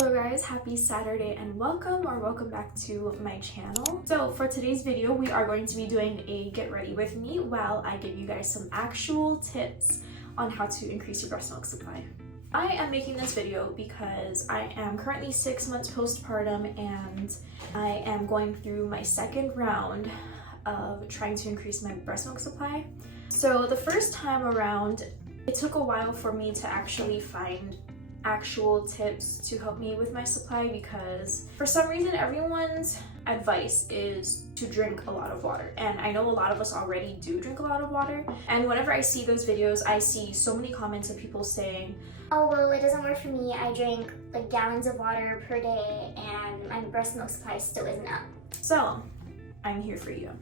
Hello guys, happy Saturday and welcome back to my channel. So for today's video, we are going to be doing a get ready with me while I give you guys some actual tips on how to increase your breast milk supply. I am making this video because I am currently 6 months postpartum and I am going through my second round of trying to increase my breast milk supply. So the first time around, it took a while for me to actually find actual tips to help me with my supply because for some reason everyone's advice is to drink a lot of water, and I know a lot of us already do drink a lot of water, and whenever I see those videos I see so many comments of people saying, oh well, it doesn't work for me, I drink like gallons of water per day and my breast milk supply still isn't up. So I'm here for you.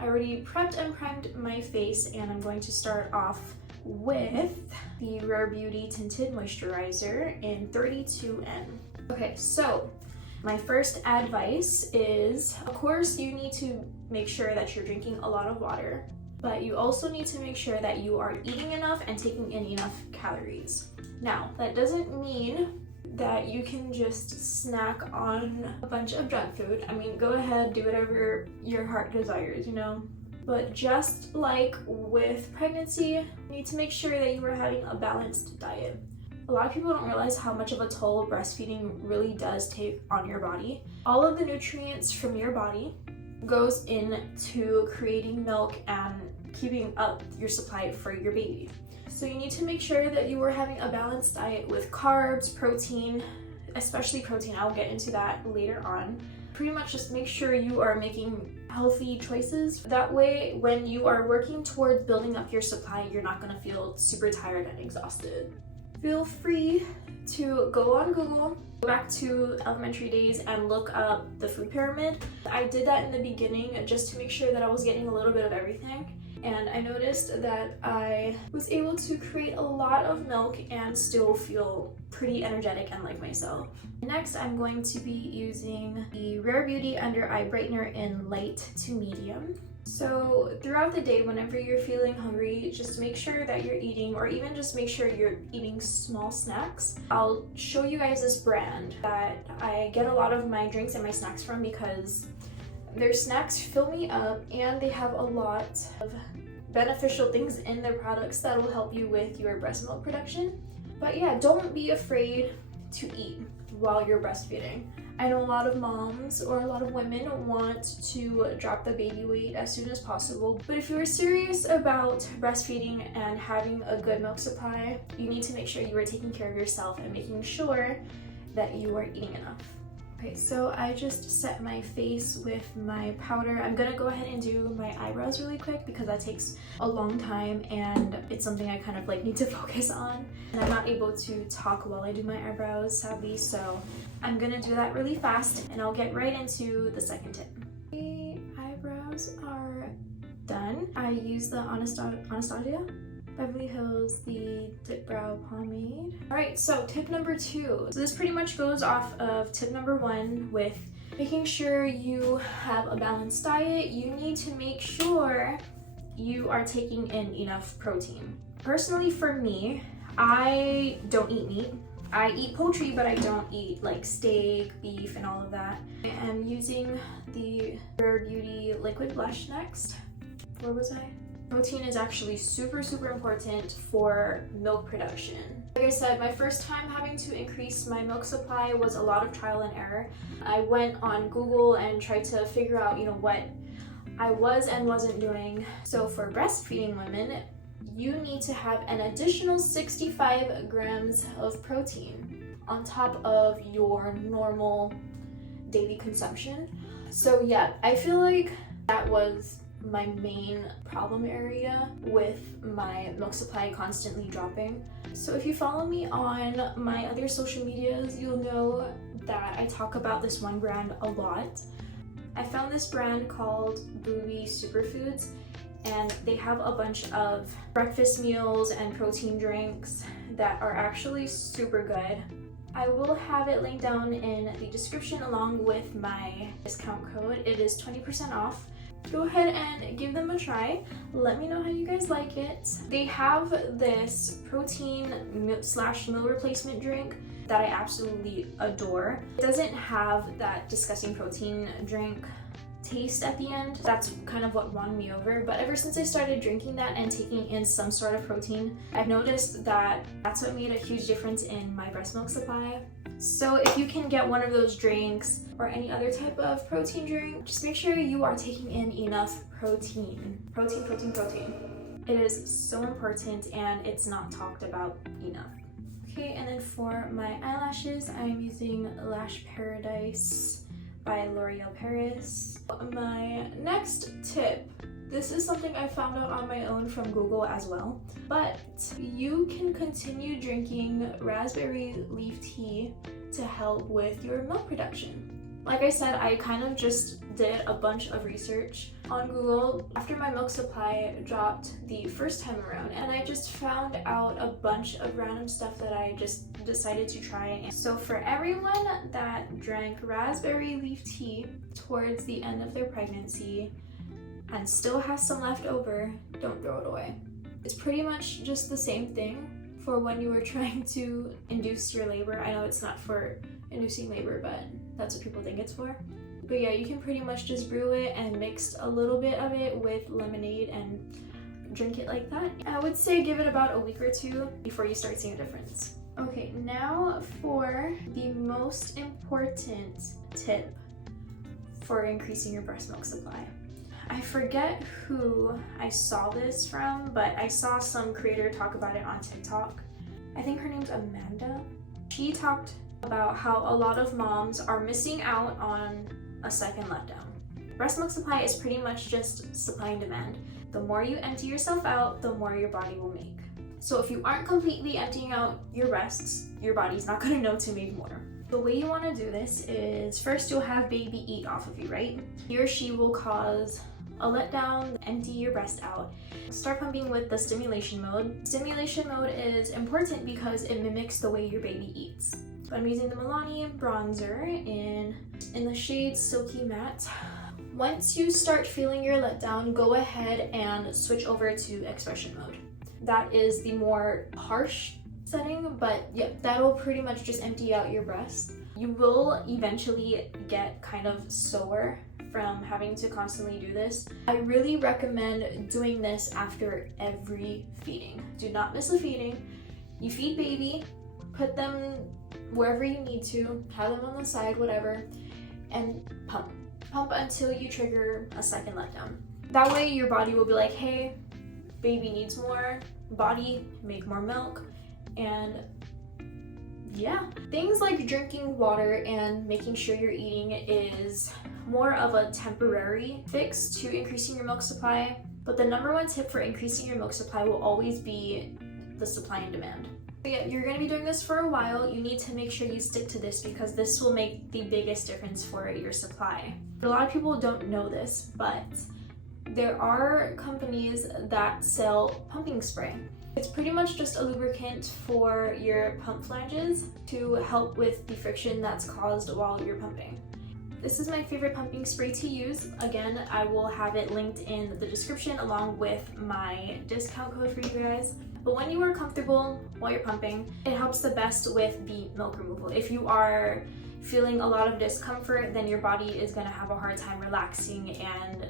I already prepped and primed my face and I'm going to start off with the Rare Beauty Tinted Moisturizer in 32N. Okay, so my first advice is, of course, you need to make sure that you're drinking a lot of water, but you also need to make sure that you are eating enough and taking in enough calories. Now, that doesn't mean that you can just snack on a bunch of junk food. I mean, go ahead, do whatever your heart desires, you know? But just like with pregnancy, you need to make sure that you are having a balanced diet. A lot of people don't realize how much of a toll breastfeeding really does take on your body. All of the nutrients from your body goes into creating milk and keeping up your supply for your baby. So you need to make sure that you are having a balanced diet with carbs, protein, especially protein. I'll get into that later on. Pretty much just make sure you are making healthy choices. That way, when you are working towards building up your supply, you're not gonna feel super tired and exhausted. Feel free to go on Google, go back to elementary days and look up the food pyramid. I did that in the beginning just to make sure that I was getting a little bit of everything. And I noticed that I was able to create a lot of milk and still feel pretty energetic and like myself. Next, I'm going to be using the Rare Beauty Under Eye Brightener in light to medium. So throughout the day, whenever you're feeling hungry, just make sure that you're eating, or even just make sure you're eating small snacks. I'll show you guys this brand that I get a lot of my drinks and my snacks from because their snacks fill me up and they have a lot of beneficial things in their products that will help you with your breast milk production. But yeah, don't be afraid to eat while you're breastfeeding. I know a lot of moms or a lot of women want to drop the baby weight as soon as possible, but if you're serious about breastfeeding and having a good milk supply, you need to make sure you are taking care of yourself and making sure that you are eating enough. Okay, so I just set my face with my powder. I'm gonna go ahead and do my eyebrows really quick because that takes a long time and it's something I kind of like need to focus on. And I'm not able to talk while I do my eyebrows, sadly, so I'm gonna do that really fast and I'll get right into the second tip. The eyebrows are done. I use the Anastasia Beverly Hills, the Dip Brow Pomade. All right, so tip number 2. So this pretty much goes off of tip number 1 with making sure you have a balanced diet. You need to make sure you are taking in enough protein. Personally, for me, I don't eat meat. I eat poultry, but I don't eat like steak, beef, and all of that. I am using the Rare Beauty Liquid Blush next. Where was I? Protein is actually super important for milk production. Like I said, my first time having to increase my milk supply was a lot of trial and error. I went on Google and tried to figure out, what I was and wasn't doing. So for breastfeeding women, you need to have an additional 65 grams of protein on top of your normal daily consumption. So yeah, I feel like that was my main problem area with my milk supply constantly dropping. So if you follow me on my other social medias, you'll know that I talk about this one brand a lot. I found this brand called Buoy Superfoods, and they have a bunch of breakfast meals and protein drinks that are actually super good. I will have it linked down in the description along with my discount code. It is 20% off. Go ahead and give them a try. Let me know how you guys like it. They have this protein / meal replacement drink that I absolutely adore. It doesn't have that disgusting protein drink taste at the end. That's kind of what won me over, but ever since I started drinking that and taking in some sort of protein, I've noticed that that's what made a huge difference in my breast milk supply. So if you can get one of those drinks or any other type of protein drink, just make sure you are taking in enough protein. Protein. It is so important and it's not talked about enough. Okay, and then for my eyelashes, I'm using Lash Paradise by L'Oreal Paris. My next tip, this is something I found out on my own from Google as well, but you can continue drinking raspberry leaf tea to help with your milk production. Like I said, I kind of just did a bunch of research on Google after my milk supply dropped the first time around, and I just found out a bunch of random stuff that I just decided to try. So for everyone that drank raspberry leaf tea towards the end of their pregnancy and still has some left over, don't throw it away. It's pretty much just the same thing for when you were trying to induce your labor. I know it's not for inducing labor, but that's what people think it's for. But yeah, you can pretty much just brew it and mix a little bit of it with lemonade and drink it like that. I would say give it about a week or two before you start seeing a difference. Okay, now for the most important tip for increasing your breast milk supply. I forget who I saw this from, but I saw some creator talk about it on TikTok. I think her name's Amanda. She talked about how a lot of moms are missing out on a second letdown. Breast milk supply is pretty much just supply and demand. The more you empty yourself out, the more your body will make. So if you aren't completely emptying out your breasts, your body's not gonna know to make more. The way you wanna do this is first you'll have baby eat off of you, right? He or she will cause a letdown, empty your breast out. Start pumping with the stimulation mode. Stimulation mode is important because it mimics the way your baby eats. So I'm using the Milani bronzer in the shade Silky Matte. Once you start feeling your letdown, go ahead and switch over to expression mode. That is the more harsh setting, but yeah, that'll pretty much just empty out your breast. You will eventually get kind of sore from having to constantly do this. I really recommend doing this after every feeding. Do not miss a feeding. You feed baby, put them wherever you need to, have them on the side, whatever, and pump. Pump until you trigger a second letdown. That way your body will be like, hey, baby needs more, body, make more milk, and yeah. Things like drinking water and making sure you're eating is more of a temporary fix to increasing your milk supply, but the number one tip for increasing your milk supply will always be the supply and demand. But yeah, you're gonna be doing this for a while. You need to make sure you stick to this because this will make the biggest difference for your supply. A lot of people don't know this, but there are companies that sell pumping spray. It's pretty much just a lubricant for your pump flanges to help with the friction that's caused while you're pumping. This is my favorite pumping spray to use. Again, I will have it linked in the description along with my discount code for you guys. But when you are comfortable while you're pumping, it helps the best with the milk removal. If you are feeling a lot of discomfort, then your body is gonna have a hard time relaxing and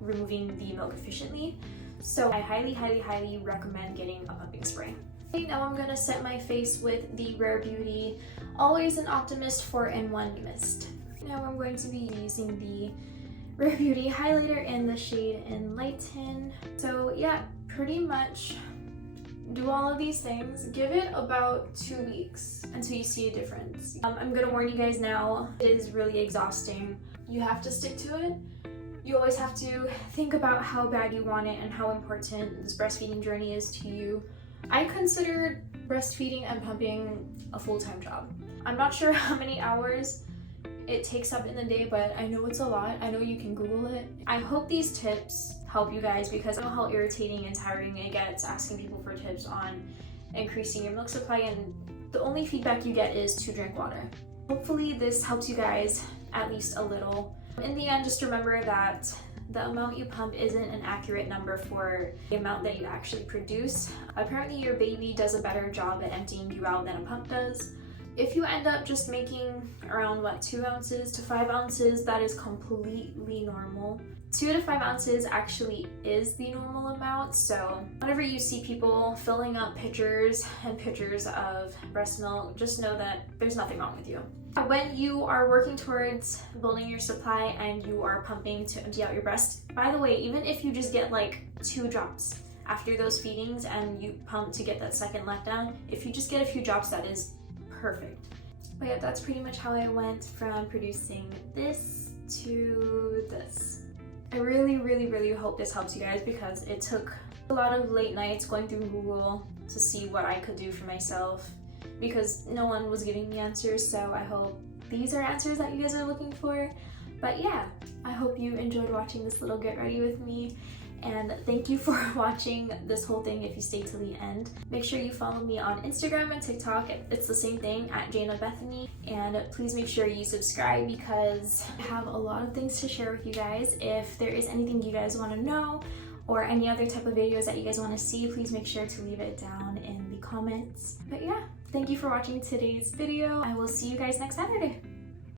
removing the milk efficiently. So I highly recommend getting a pumping spray. Okay, now I'm gonna set my face with the Rare Beauty Always an Optimist 4-in-1 Mist. Now I'm going to be using the Rare Beauty highlighter in the shade Enlighten. So yeah, pretty much do all of these things. Give it about 2 weeks until you see a difference. I'm gonna warn you guys now, it is really exhausting. You have to stick to it. You always have to think about how bad you want it and how important this breastfeeding journey is to you. I consider breastfeeding and pumping a full-time job. I'm not sure how many hours it takes up in the day, but I know it's a lot. I know you can Google it. I hope these tips help you guys because I know how irritating and tiring it gets asking people for tips on increasing your milk supply, and the only feedback you get is to drink water. Hopefully this helps you guys at least a little. In the end, just remember that the amount you pump isn't an accurate number for the amount that you actually produce. Apparently your baby does a better job at emptying you out than a pump does. If you end up just making around 2 ounces to 5 ounces, that is completely normal. 2 to 5 ounces actually is the normal amount. So whenever you see people filling up pitchers and pitchers of breast milk, just know that there's nothing wrong with you. When you are working towards building your supply and you are pumping to empty out your breast, by the way, even if you just get like 2 drops after those feedings and you pump to get that second letdown, if you just get a few drops, that is perfect. But yeah, that's pretty much how I went from producing this to this. I really hope this helps you guys, because it took a lot of late nights going through Google to see what I could do for myself, because no one was giving me answers. So I hope these are answers that you guys are looking for. But yeah, I hope you enjoyed watching this little get ready with me, and thank you for watching this whole thing if you stayed till the end. Make sure you follow me on Instagram and TikTok. It's the same thing, at JaynaBethany. And please make sure you subscribe, because I have a lot of things to share with you guys. If there is anything you guys want to know or any other type of videos that you guys want to see, please make sure to leave it down in the comments. But yeah, thank you for watching today's video. I will see you guys next Saturday.